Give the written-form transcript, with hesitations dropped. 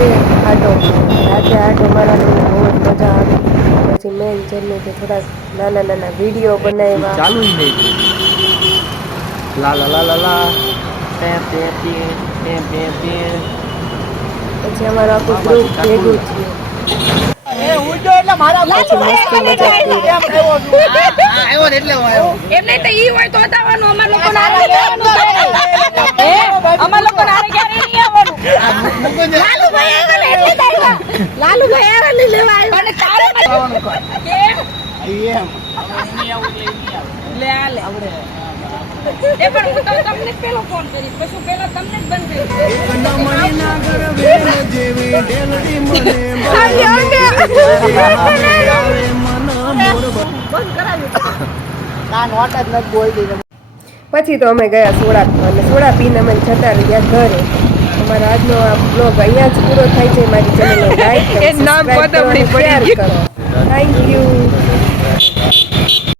છે આટો. રાતે આટો મારવાની બહુ જ મજા આવે. પછી મેન જર્ની થોડાક નાના નાના વિડીયો બનાવ્યા. ચાલુ જ નહીં. લા લા લા લા લા pay pay pay pay pay pay. પછી અમારું આખું ગ્રુપ ભેગું થયું. એ ઉડો એટલે મારા પછી મસ્તી મજા કરી. આવ્યો ને એટલે હું આવ્યો. એમને તો ઈ હોય તો આવવાનું. અમાર લોકો નારે લેવાનું હે અમાર લોકો નારે ક્યારે નહીં આવવાનું. લાલુભાઈ આવ્યા ને એટલે આવ્યા. લાલુભાઈ આવ્યા ને લેવા આવ્યા. અને તારે આવવાનું કોણ? કેમ એમ લે આ લે આવડે. એ પણ હું તો તમને પેલો ફોન કરીશ. પછી પેલા તમને જ બંધ કરીશ. ના નોટ જ નથી બોલતી. પછી તો અમે ગયા સોડા પીવા અને સોડા પીને અમે જતા રહ્યા ઘરે. અમારો આજનો આ બ્લોગ અહીંયા જ પૂરો થાય છે. મારી ચેનલને લાઈક કરો, સબસ્ક્રાઇબ કરો, શેર કરો. Thank you.